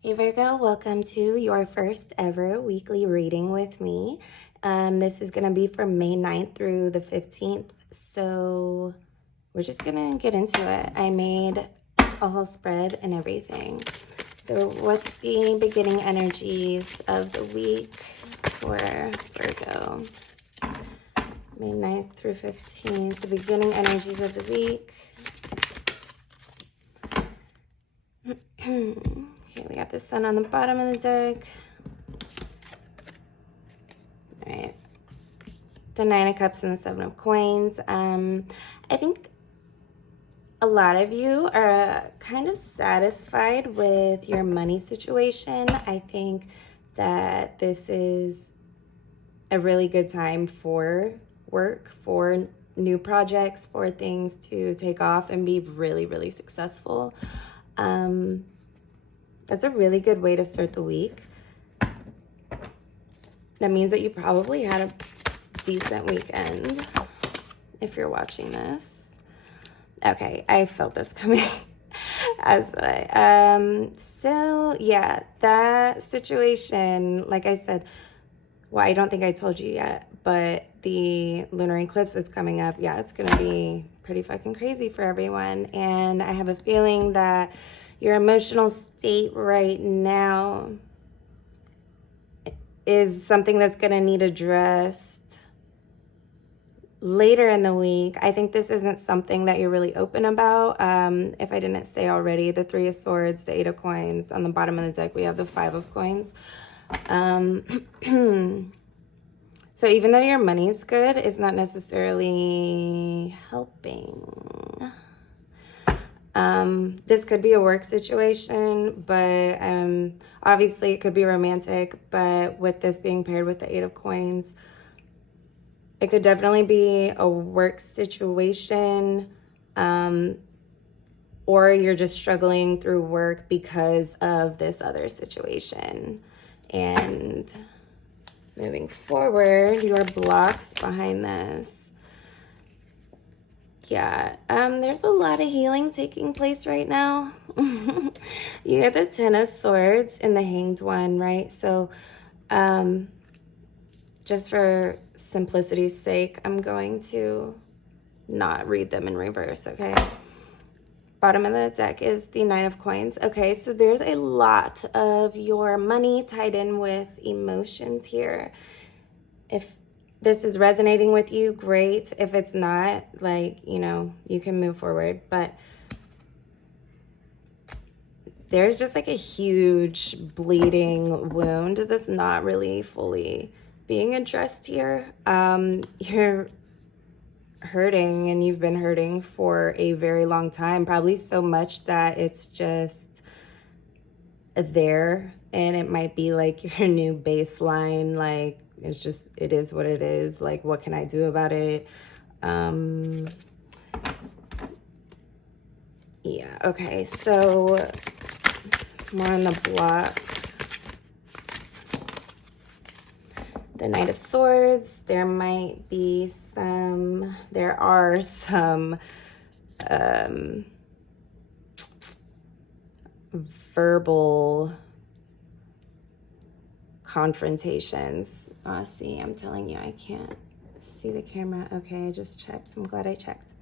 Hey Virgo, welcome to your first ever weekly reading with me. This is going to be from May 9th through the 15th. So we're just going to get into it. I made a whole spread and everything. So what's the beginning energies of the week for Virgo? May 9th through 15th, the beginning energies of the week. Okay, we got the sun on the bottom of the deck. All right. The Nine of Cups and the Seven of Coins. I think a lot of you are kind of satisfied with your money situation. I think that this is a really good time for work, for new projects, for things to take off and be really, really successful. That's a really good way to start the week. That means that you probably had a decent weekend if you're watching this. Okay, I felt this coming as well. So yeah, that situation, like I said, well, I don't think I told you yet, but the lunar eclipse is coming up. Yeah, it's gonna be pretty fucking crazy for everyone. And I have a feeling that your emotional state right now is something that's gonna need addressed later in the week. I think this isn't something that you're really open about. If I didn't say already, the Three of Swords, the Eight of Coins. On the bottom of the deck, we have the Five of Coins. So even though your money's good, it's not necessarily helping. This could be a work situation, but obviously it could be romantic. But with this being paired with the Eight of Coins, it could definitely be a work situation, or you're just struggling through work because of this other situation. And moving forward, your blocks behind this. Yeah, there's a lot of healing taking place right now. You got the Ten of Swords and the Hanged One, right? So, just for simplicity's sake, I'm going to not read them in reverse, okay? Bottom of the deck is the Nine of Coins. Okay, so there's a lot of your money tied in with emotions here. If this is resonating with you, great. If it's not, like, you know, you can move forward. But there's just like a huge bleeding wound that's not really fully being addressed here. You're hurting, and you've been hurting for a very long time, probably so much that it's just there, and it might be like your new baseline. Like, it's just, it is what it is. Like, what can I do about it? Yeah, okay, so more on the block. The Knight of Swords, there are some verbal confrontations. See, I'm telling you, I can't see the camera. Okay, I just checked. I'm glad I checked.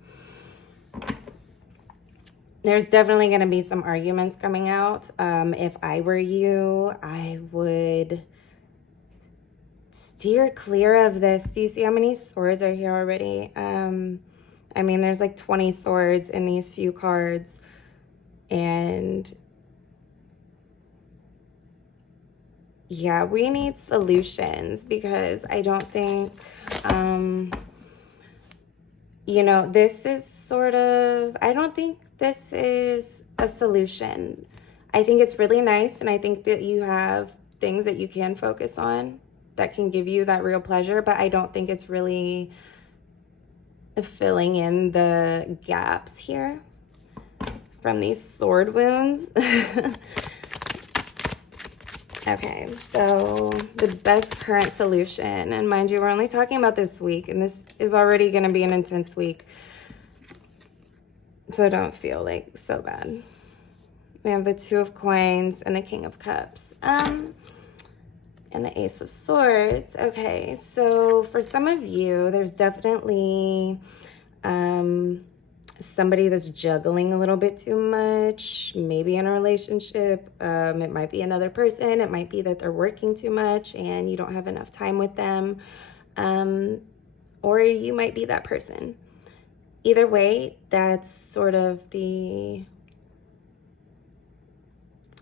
There's definitely going to be some arguments coming out. If I were you, I would steer clear of this. Do you see how many swords are here already? I mean, there's like 20 swords in these few cards. And yeah, we need solutions, because I don't think, you know, this is sort of, I don't think this is a solution. I think it's really nice, and I think that you have things that you can focus on that can give you that real pleasure, but I don't think it's really filling in the gaps here from these sword wounds. Okay, so the best current solution, and mind you, we're only talking about this week, and this is already going to be an intense week, so don't feel like so bad. We have the Two of Coins and the King of Cups. And the Ace of Swords. Okay, so for some of you, there's definitely somebody that's juggling a little bit too much, maybe in a relationship. It might be another person. It might be that they're working too much and you don't have enough time with them. Or you might be that person. Either way, that's sort of the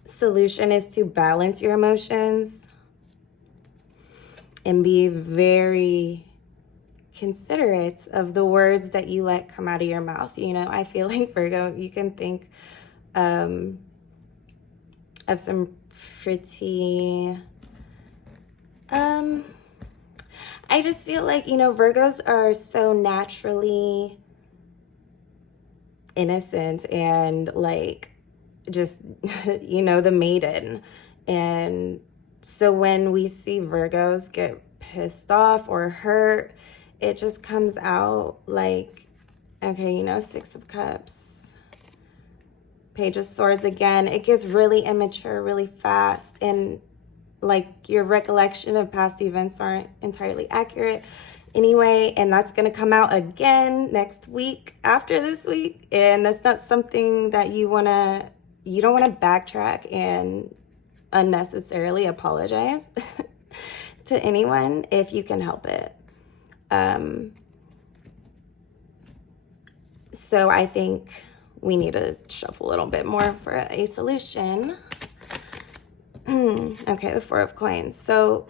solution, is to balance your emotions and be very considerate of the words that you let come out of your mouth. You know, I feel like, Virgo, you can think of some pretty, I just feel like, you know, Virgos are so naturally innocent and like just, you know, the maiden. And so when we see Virgos get pissed off or hurt, it just comes out like, okay, you know, Six of Cups, Page of Swords again. It gets really immature really fast, and like your recollection of past events aren't entirely accurate anyway, and that's going to come out again next week after this week, and that's not something that you don't want to backtrack and unnecessarily apologize to anyone if you can help it. So I think we need to shuffle a little bit more for a solution. Okay, the Four of Coins. So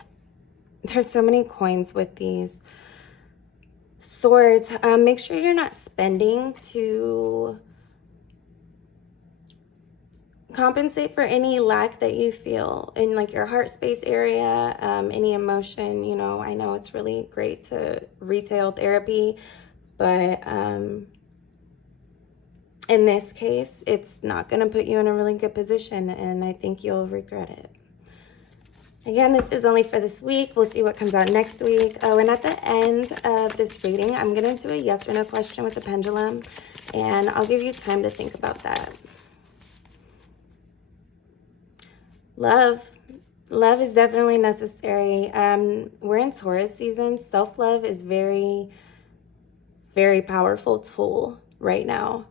there's so many coins with these swords. Make sure you're not spending to compensate for any lack that you feel in like your heart space area, any emotion. You know, I know it's really great to retail therapy, but in this case, it's not going to put you in a really good position, and I think you'll regret it. Again, this is only for this week. We'll see what comes out next week. Oh, and at the end of this reading, I'm going to do a yes or no question with the pendulum, and I'll give you time to think about that. Love. Love is definitely necessary. We're in Taurus season. Self-love is very, very powerful tool right now.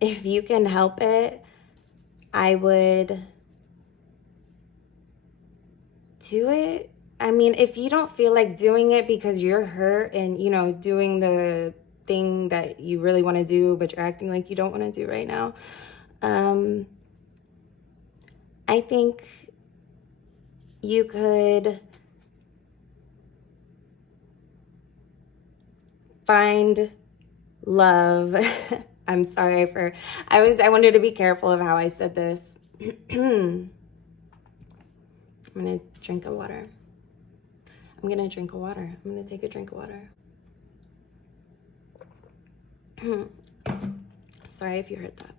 If you can help it, I would do it. I mean, if you don't feel like doing it because you're hurt and, you know, doing the thing that you really want to do, but you're acting like you don't want to do right now, I think you could find love. I'm sorry for, I wanted to be careful of how I said this. I'm gonna drink a water. I'm gonna drink a water. I'm gonna take a drink of water. Sorry if you heard that.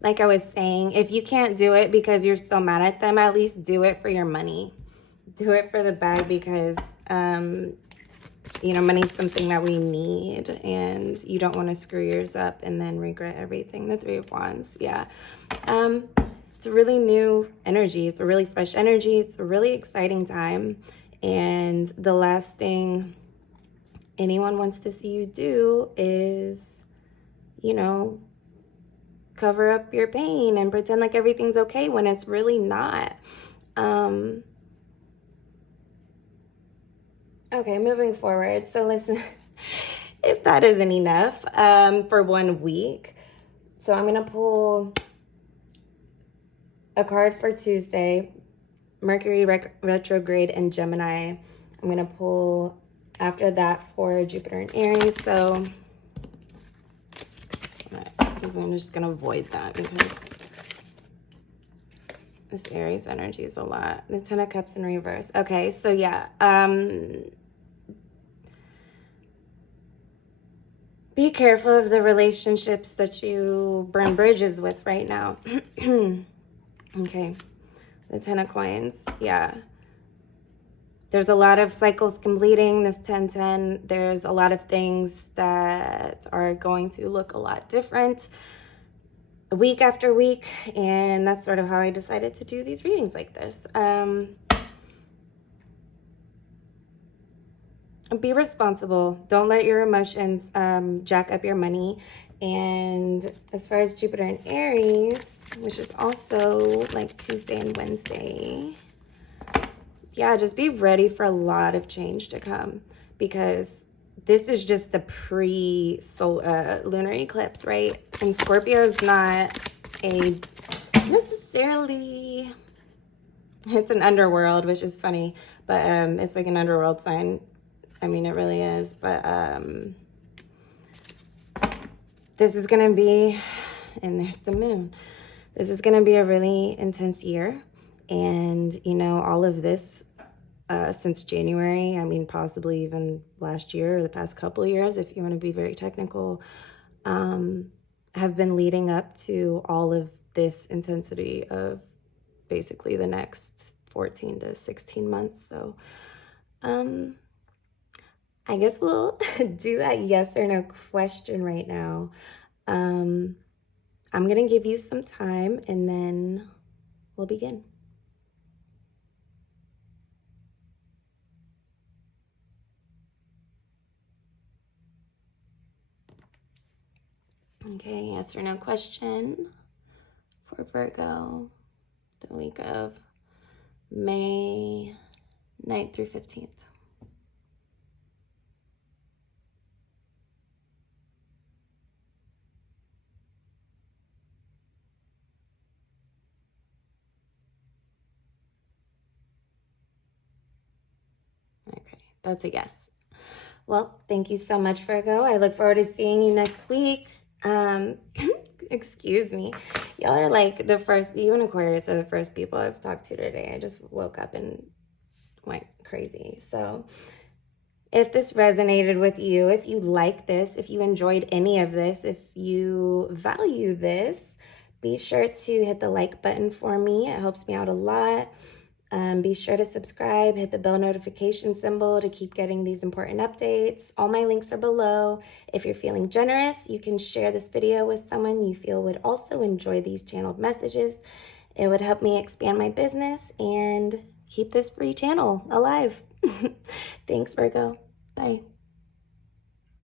Like I was saying, if you can't do it because you're so mad at them, at least do it for your money. Do it for the bag because, you know, money's something that we need and you don't want to screw yours up and then regret everything. The Three of Wands, yeah. It's a really new energy. It's a really fresh energy. It's a really exciting time. And the last thing anyone wants to see you do is, you know, cover up your pain and pretend like everything's okay when it's really not. Okay, moving forward. So listen, if that isn't enough for 1 week, so I'm going to pull a card for Tuesday, Mercury retrograde in Gemini. I'm going to pull after that for Jupiter and Aries. So I'm just going to avoid that because this Aries energy is a lot. The Ten of Cups in reverse. Okay, so yeah. Be careful of the relationships that you burn bridges with right now. Okay, the Ten of Coins, yeah. There's a lot of cycles completing this 1010. There's a lot of things that are going to look a lot different week after week, and that's sort of how I decided to do these readings like this. Be responsible. Don't let your emotions jack up your money. And as far as Jupiter and Aries, which is also like Tuesday and Wednesday, yeah, just be ready for a lot of change to come, because this is just the lunar eclipse, right? And Scorpio is not a necessarily, it's an underworld, which is funny, but it's like an underworld sign. I mean, it really is, but this is gonna be, and there's the moon. This is gonna be a really intense year. And, you know, all of this since January, I mean, possibly even last year or the past couple of years, if you want to be very technical, have been leading up to all of this intensity of basically the next 14 to 16 months. So I guess we'll do that yes or no question right now. I'm going to give you some time and then we'll begin. Okay, yes or no question for Virgo, the week of May 9th through 15th. Okay, that's a yes. Well, thank you so much, Virgo. I look forward to seeing you next week. Excuse me. Y'all are like you and Aquarius are the first people I've talked to today. I just woke up and went crazy. So if this resonated with you, if you like this, if you enjoyed any of this, if you value this, be sure to hit the like button for me. It helps me out a lot. Be sure to subscribe, hit the bell notification symbol to keep getting these important updates. All my links are below. If you're feeling generous, you can share this video with someone you feel would also enjoy these channeled messages. It would help me expand my business and keep this free channel alive. Thanks, Virgo. Bye.